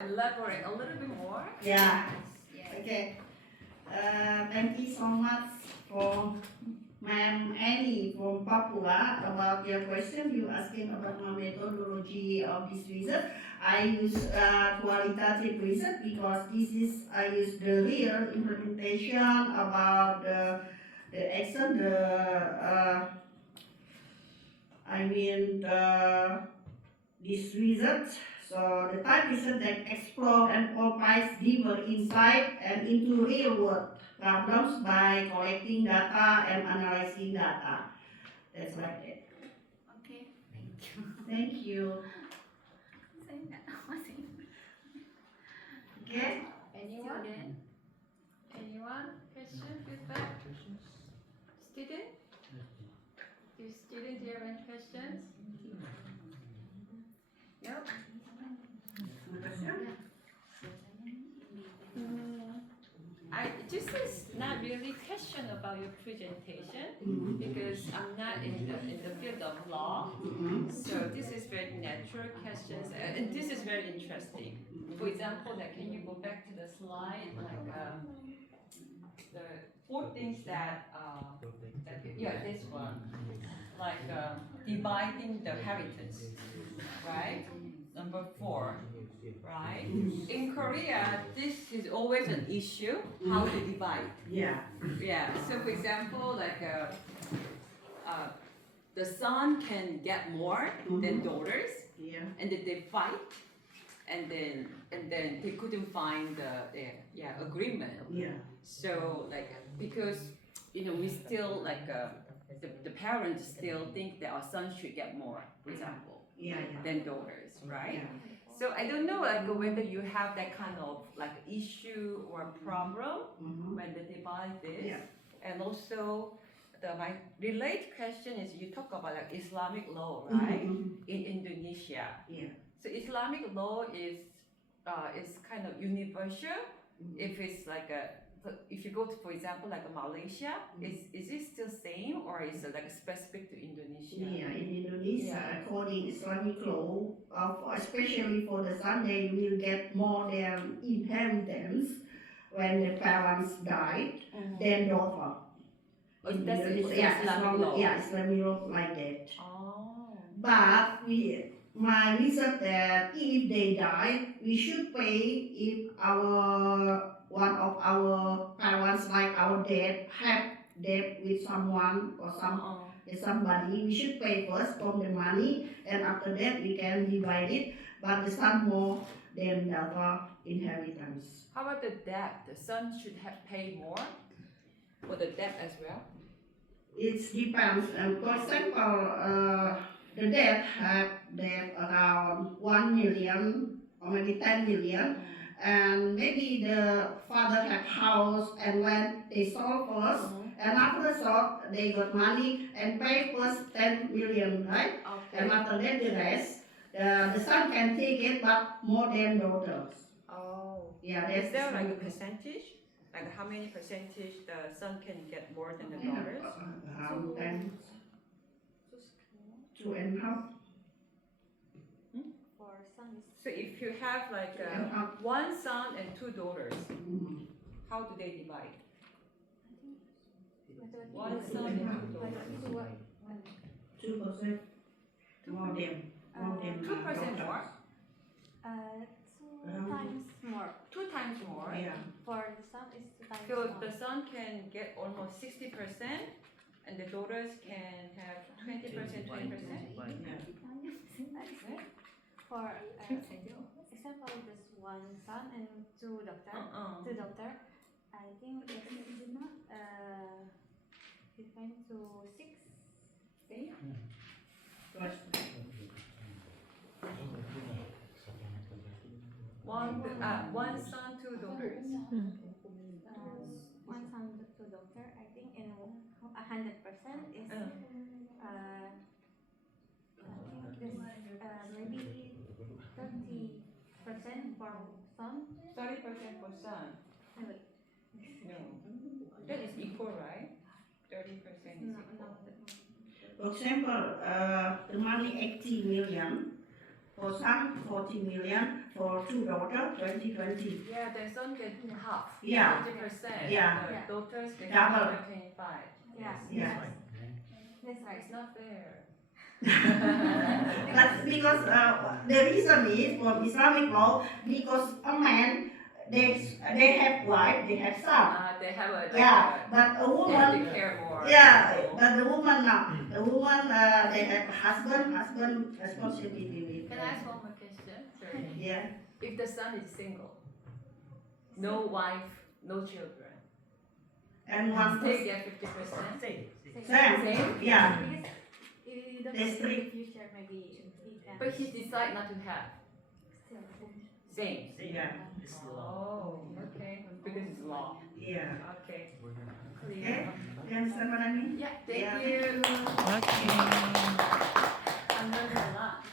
Elaborate a little bit more. Yeah. Yes. Okay. Thank you so much for Ma'am Annie from Papua about your question. You asking about my methodology of this research. I use qualitative research because this is I use the real implementation about the action this research. So the type research that explore and provides deeper insight and into real world problems by collecting data and analyzing data. That's like it. Okay. Thank you. Thank you. Okay. Anyone? Anyone? Question, feedback? Student? Do you have any questions? No? This is not really question about your presentation because I'm not in the field of law. So this is very natural questions and this is very interesting. For example, like, can you go back to the slide, like the 4 things that this one, like dividing the inheritance, right? Number 4, right? In Korea, this is always an issue, how to divide. Yeah. Yeah, so for example, like the son can get more than daughters, and then they fight, and then they couldn't find the agreement. Yeah. So like because we still like the parents still think that our son should get more, for example, than daughters, right? So I don't know like whether you have that kind of like issue or problem when they divide this, and also my related question is you talk about like Islamic law, right? In Indonesia. So Islamic law is kind of universal. If it's like if you go to, for example, like Malaysia, is it still same or is it like specific to Indonesia? Yeah, in Indonesia, according Islamic law, especially for the son, they will get more than inheritance when the parents died than daughter. In That's Indonesia, Islamic law. Yeah, Islamic law like that. Oh. But my research that if they die, we should pay if one of our parents, like our dad, have debt with someone or somebody, we should pay first from the money, and after that we can divide it. But the son more than the inheritance. How about the debt? The son should have paid more for the debt as well. It depends. For example, the debt have debt around 1 million or maybe 10 million, and maybe the father have house and land they sold first, and after sold they got money and pay first 10 million, right? Okay. And after that the rest, the son can take it, but more than daughters. Oh. Yeah, is there like a percentage? Like how many percentage the son can get more than the daughters? Around 10. 2.5. For sons. So if you have like one son and 2 daughters, how do they divide? One son and 2 daughters. 2%. More than 2% more? 2 times more. 2 times more? Yeah. For the son is 2 times So more. the son can get almost 60%, and the daughters can have 20%, 20%. For example, this one son and 2 daughter. I think it's different to 6. One son, 2 daughters. One son, 2 daughter. I think in 100% is maybe 30% for son. 30% for son. No, that is equal, right? 30% is equal. For example, the money 80 million, For some, 40 million. For 2 daughters, 2020. Yeah, the son get half. Yeah. 50%. Yeah. The daughters get Double. 25. Yeah. Yeah. That's right. It's not fair. But because the reason is for Islamic law, because a man, they have wife, they have son. They have a Yeah, but a they have woman, to care more. yeah, but the woman now, the woman, they have husband responsibility with. Can I ask one more question? Sorry. Yeah. If the son is single, no wife, no children, And one still get 50%? Same. Yeah. Because you don't There's know in three. the future, maybe he can. But he decide not to have. Still. Same. Yeah. Oh, okay. Because it's law. Yeah. Okay. Okay. Clear. You understand what I mean? Yeah, thank Yeah. you. Okay. I'm learning a lot.